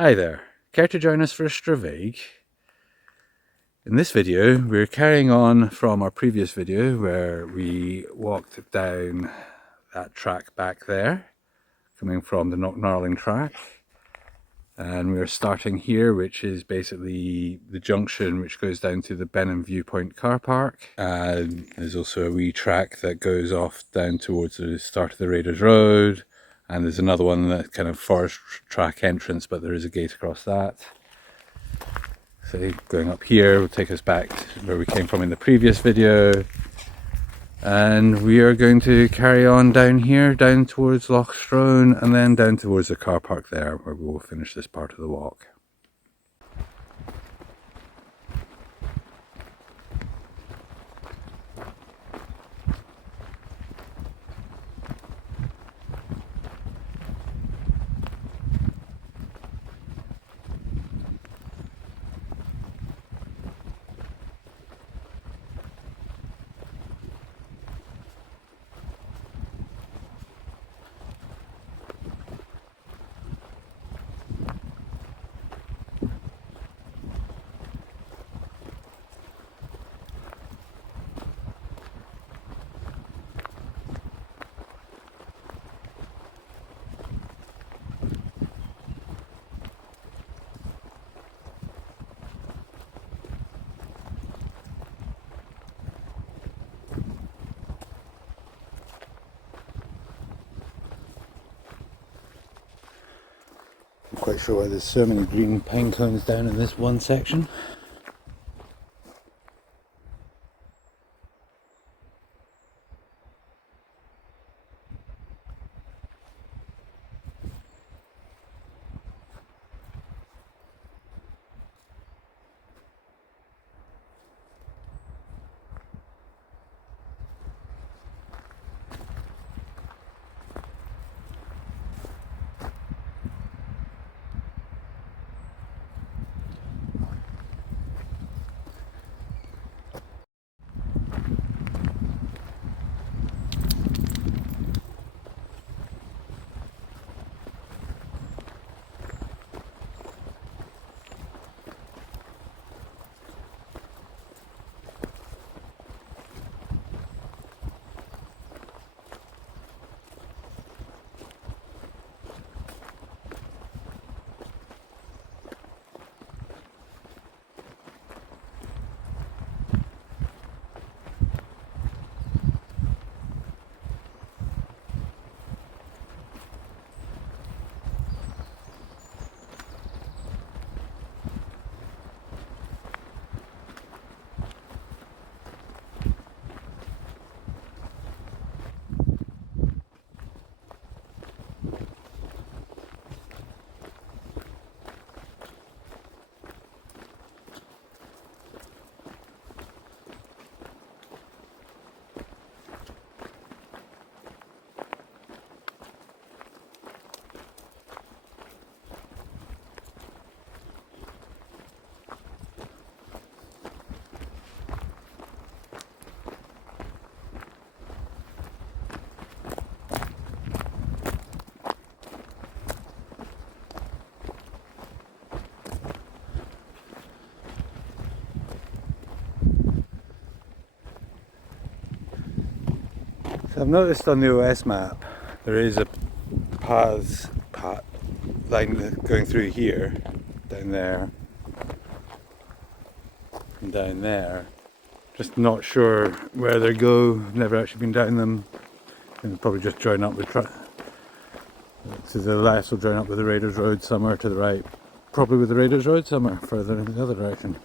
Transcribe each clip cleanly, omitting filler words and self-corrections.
Hi there, care to join us for a Stravaig? In this video we're carrying on from our previous video where we walked down that track back there, coming from the Knocknarling track, and we're starting here, which is basically the junction which goes down to the Bennan Viewpoint car park, and there's also a wee track that goes off down towards the start of the Raiders Road. And there's another one, that kind of forest track entrance, but there is a gate across that. So going up here will take us back to where we came from in the previous video. And we are going to carry on down here, down towards Loch Stroan, and then down towards the car park there, where we will finish this part of the walk. I'm quite sure why there's so many green pine cones down in this one section. So I've noticed on the OS map there is a path line going through here, down there, and down there. Just not sure where they go. Never actually been down them. And probably just join up with to the left, will join up with the Raiders Road somewhere to the right. Probably with the Raiders Road somewhere further in the other direction.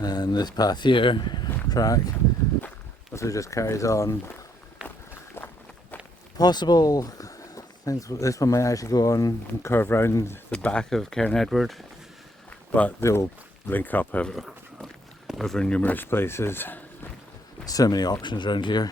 And this path here, track, also just carries on. Possible things, this one might actually go on and curve round the back of Cairn Edward, but they'll link up over numerous places. So many options around here.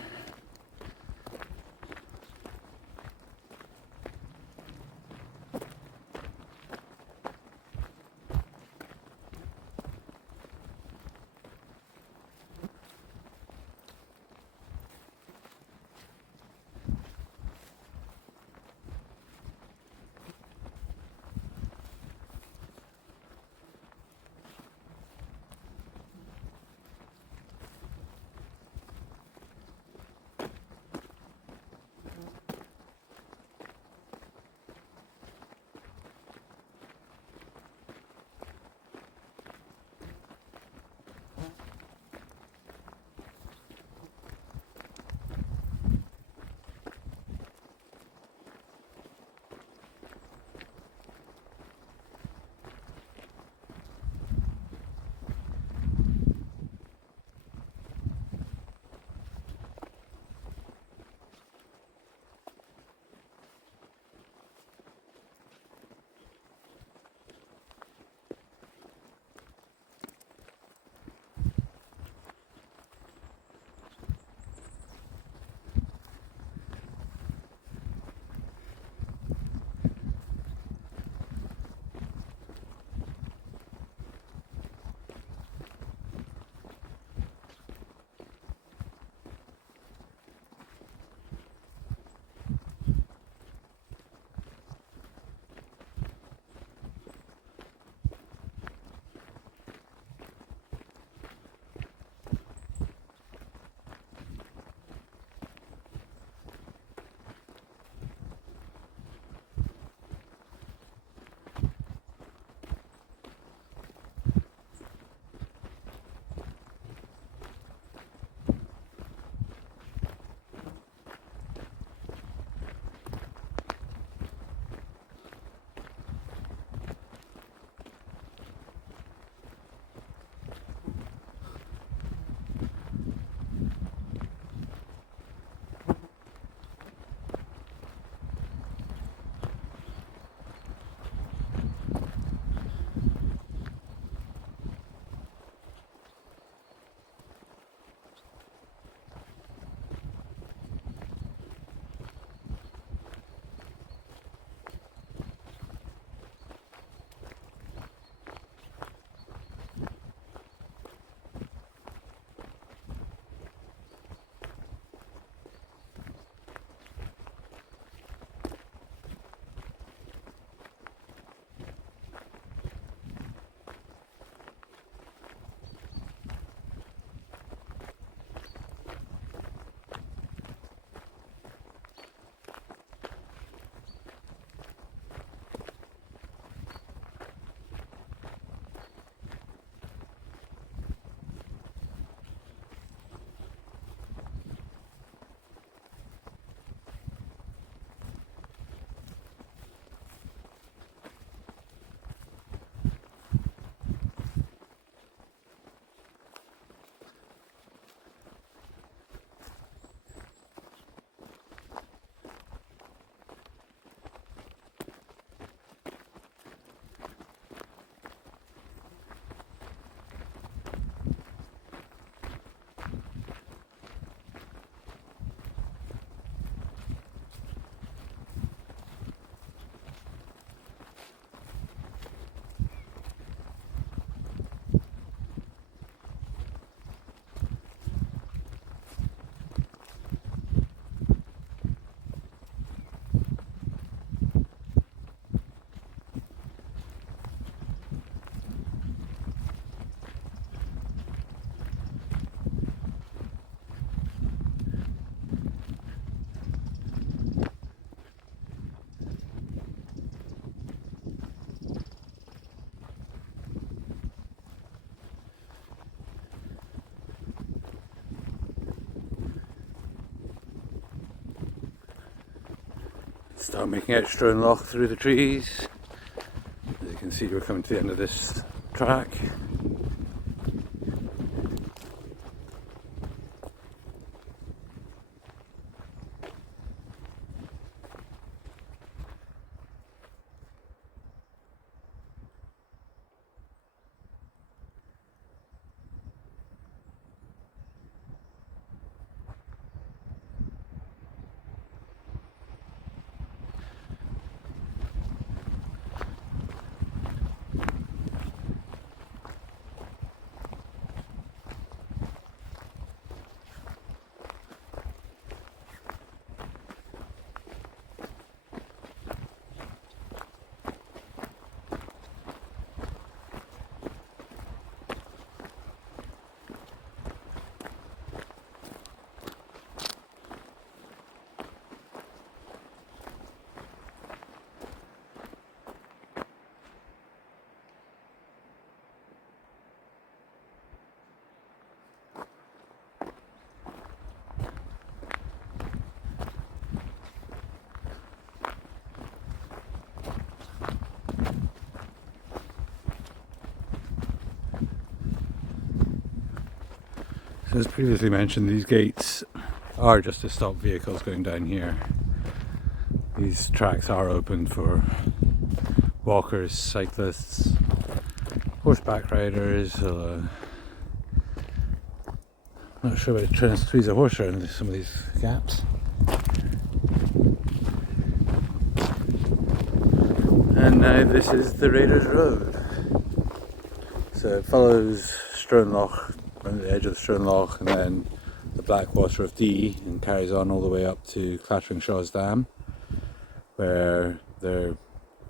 Start making out Stroan Loch through the trees. As you can see, we're coming to the end of this track. So as previously mentioned, these gates are just to stop vehicles going down here. These tracks are open for walkers, cyclists, horseback riders. Not sure about trying to squeeze a horse around some of these gaps. And now this is the Raiders Road. So it follows Stroan Loch, around the edge of the Stroan Loch, and then the Blackwater of Dee, and carries on all the way up to Clattering-Shaws Dam, where there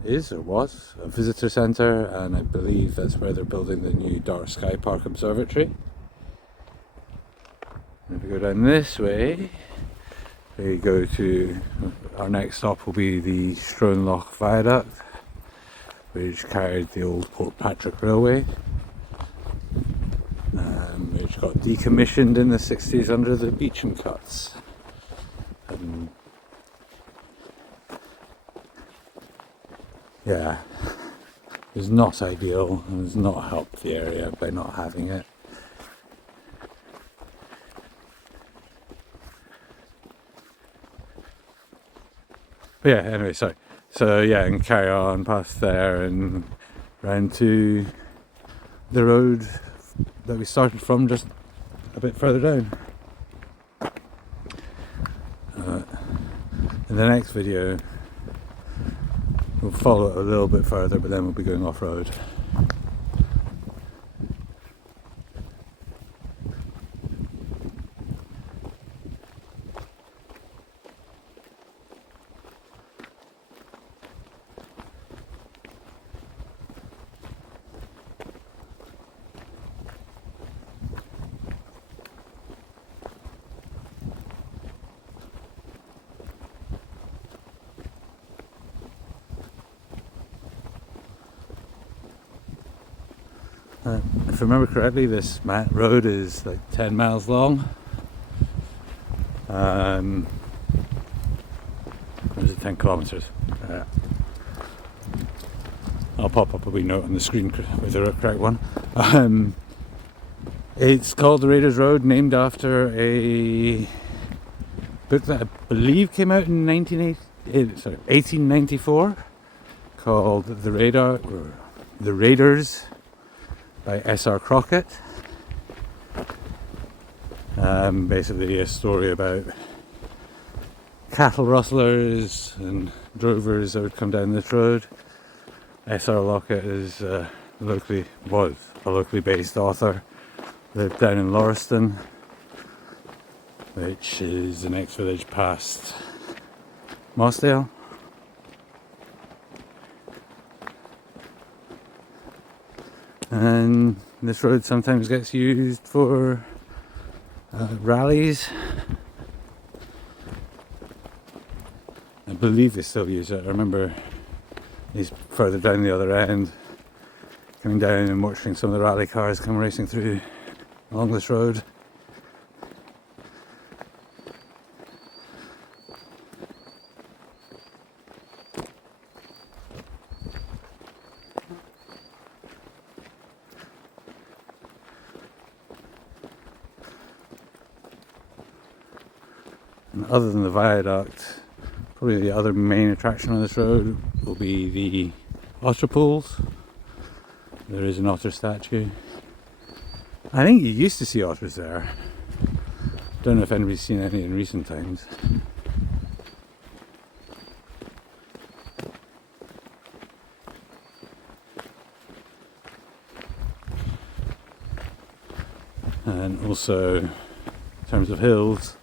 is, or was, a visitor centre, and I believe that's where they're building the new Dark Sky Park Observatory. And if we go down this way, we go to, our next stop will be the Stroan Loch Viaduct, which carried the old Port Patrick Railway, which got decommissioned in the 60s under the Beecham cuts. Yeah, it was not ideal, and has not helped the area by not having it. But yeah, anyway, sorry. So yeah, and carry on past there and round to the road that we started from, just a bit further down. In the next video we'll follow it a little bit further, but then we'll be going off-road. If I remember correctly, this road is like 10 miles long. Or is it 10 kilometres? I'll pop up a wee note on the screen with the correct one. It's called the Raiders Road, named after a book that I believe came out in 1894, called The Raiders by S.R. Crockett. Basically a story about cattle rustlers and drovers that would come down this road. S.R. Lockett is was a locally based author, lived down in Lauriston, which is the next village past Mossdale. And this road sometimes gets used for rallies. I believe they still use it. I remember he's further down the other end, coming down and watching some of the rally cars come racing through along this road. And other than the viaduct, probably the other main attraction on this road will be the otter pools. There is an otter statue. I think you used to see otters there. Don't know if anybody's seen any in recent times. And also, in terms of hills,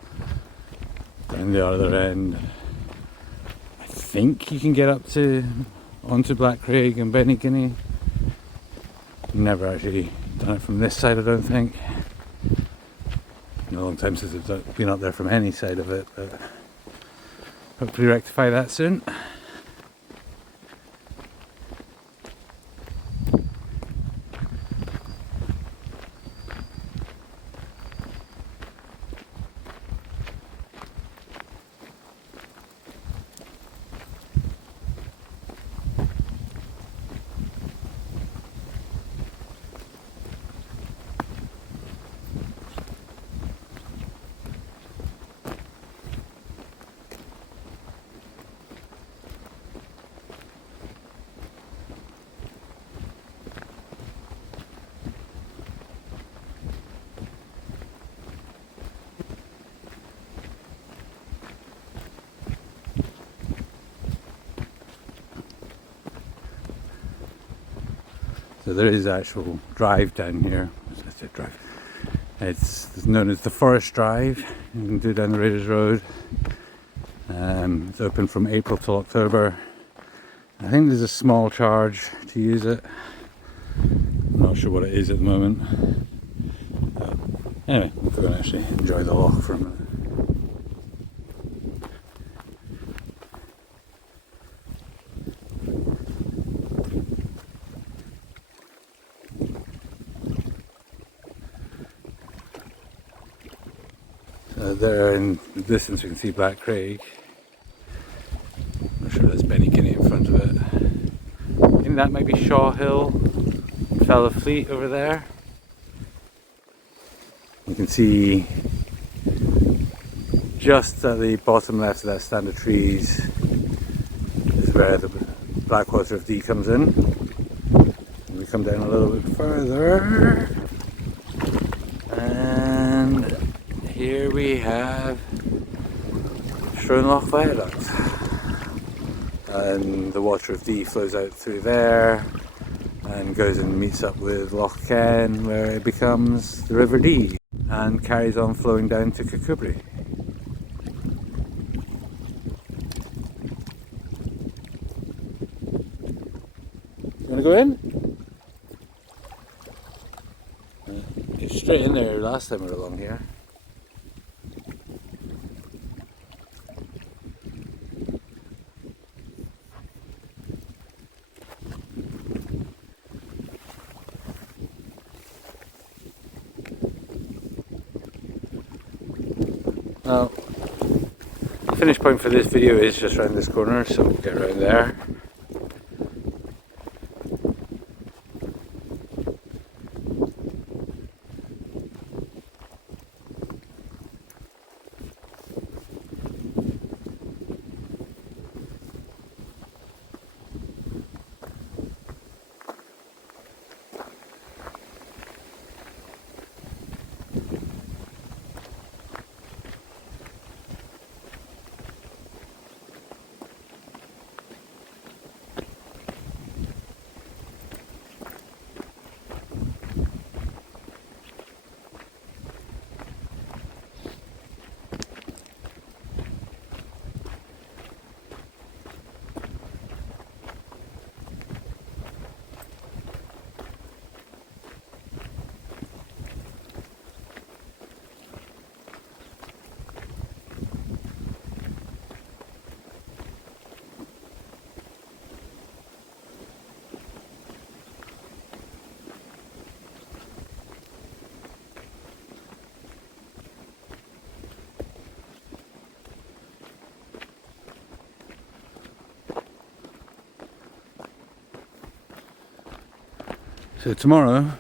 down the other end, I think you can get up onto Black Craig and Benny. Never actually done it from this side, I don't think. In a long time since I've been up there from any side of it, but hopefully rectify that soon. So there is actual drive down here. I said drive. It's known as the Forest Drive. You can do down the Raiders Road. It's open from April till October. I think there's a small charge to use it. I'm not sure what it is at the moment. Anyway, we're going to actually enjoy the loch for a minute. There in the distance we can see Black Craig. I'm not sure there's Bennan in front of it. I think that might be Shaw Hill, Fell of Fleet over there. You can see just at the bottom left of that stand of trees is where the Blackwater of Dee comes in. And we come down a little bit further, and here we have Stroan Loch Viaduct, and the water of Dee flows out through there and goes and meets up with Loch Ken, where it becomes the River Dee and carries on flowing down to Kirkcudbright. You want to go in? It's straight in there last time we were along here. Well, the finish point for this video is just around this corner, so we'll get around there. So tomorrow,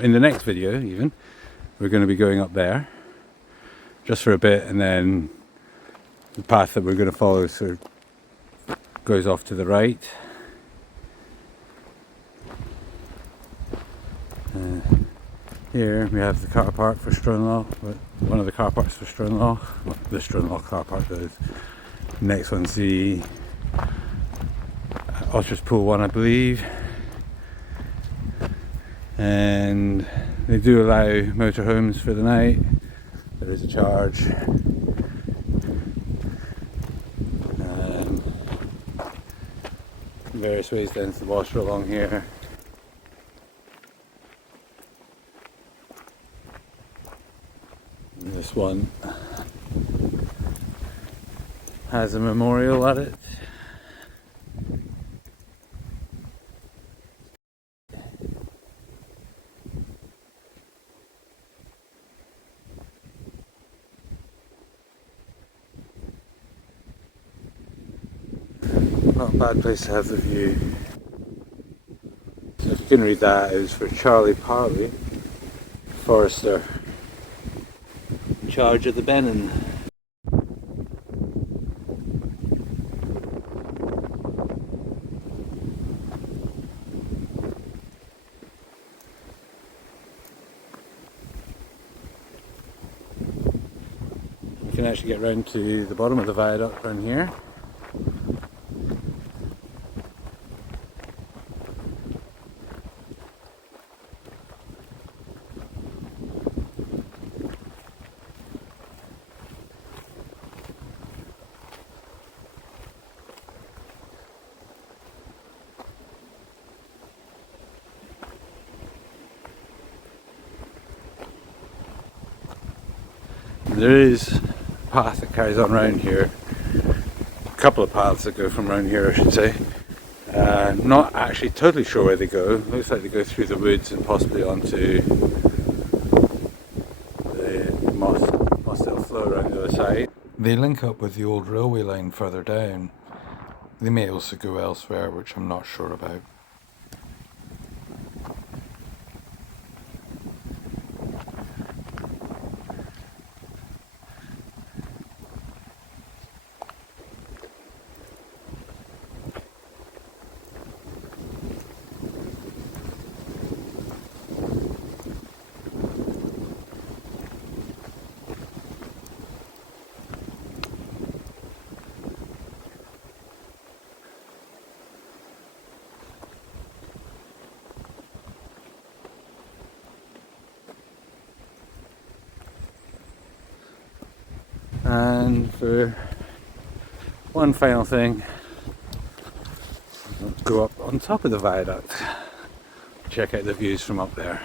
in the next video even, we're going to be going up there just for a bit, and then the path that we're going to follow sort of goes off to the right. Here we have the car park for Stroan Loch, one of the car parks for Stroan Loch, well, the Stroan Loch car park is. Next one's the Otters Pool one, I believe. And they do allow motorhomes for the night. There is a charge. Various ways down to the water along here. And this one has a memorial at it. Not a bad place to have the view. So if you can read that, it was for Charlie Parley, forester, in charge of the Bennan. You can actually get round to the bottom of the viaduct around here. there is a path that carries on around here. A couple of paths that go from around here, I should say. Not actually totally sure where they go. Looks like they go through the woods and possibly onto the Mossdale flow around the other side. They link up with the old railway line further down. They may also go elsewhere, which I'm not sure about. And for one final thing, let's go up on top of the viaduct, check out the views from up there.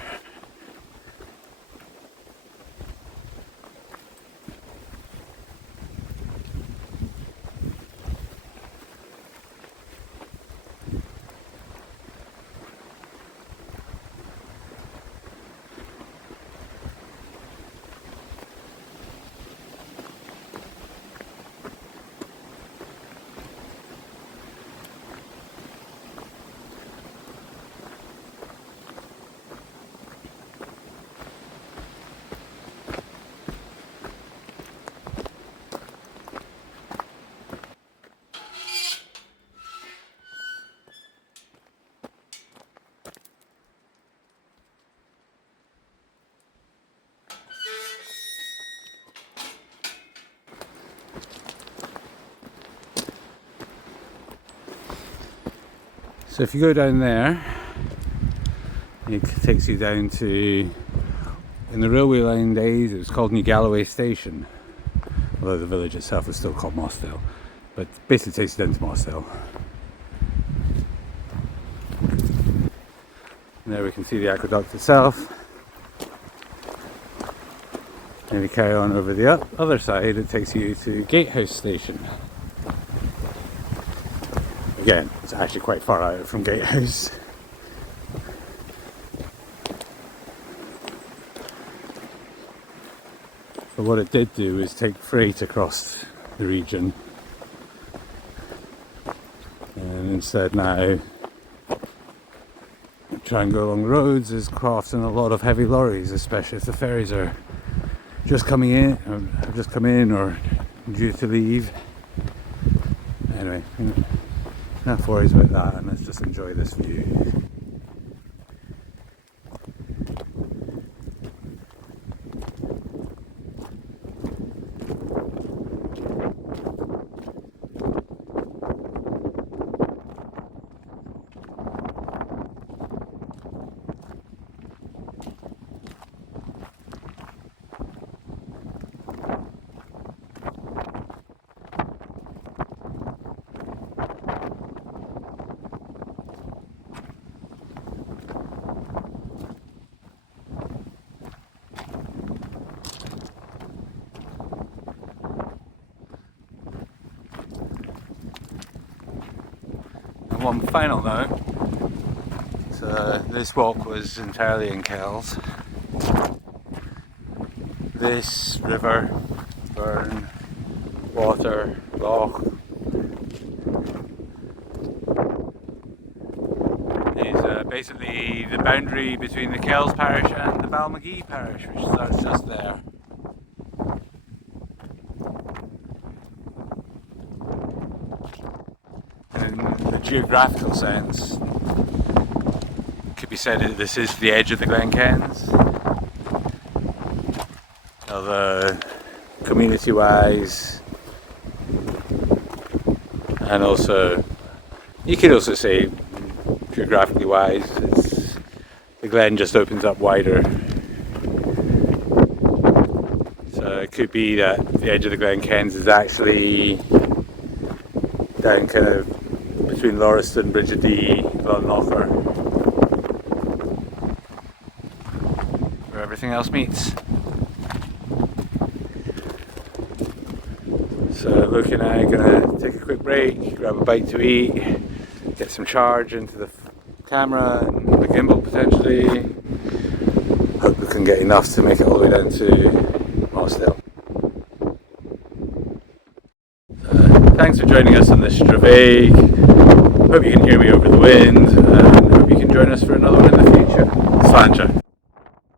So if you go down there, it takes you down to, in the railway line days it was called New Galloway Station, although the village itself was still called Mossdale, but basically takes you down to Mossdale. And there we can see the aqueduct itself. And if you carry on over the other side, it takes you to Gatehouse Station. Again, it's actually quite far out from Gatehouse. But what it did do is take freight across the region, and instead now try and go along the roads is often a lot of heavy lorries, especially if the ferries are just coming in, or have just come in, or due to leave. Anyway, enough worries about that, and let's just enjoy this view. One final note, so this walk was entirely in Kells. This river, burn, water, loch is basically the boundary between the Kells parish and the Balmagee parish, which starts just there. Geographical sense, it could be said that this is the edge of the Glenkens, although community-wise, and also you could also say geographically wise, the glen just opens up wider. So it could be that the edge of the Glenkens is actually down kind of between Lauriston, Bridgety, Glenlocher, where everything else meets. Loki and I are going to take a quick break, grab a bite to eat, get some charge into the camera and the gimbal potentially. Hope we can get enough to make it all the way down to Mossdale. Thanks for joining us on this Stravaiging. Hope you can hear me over the wind, and hope you can join us for another one in the future. Sláinte.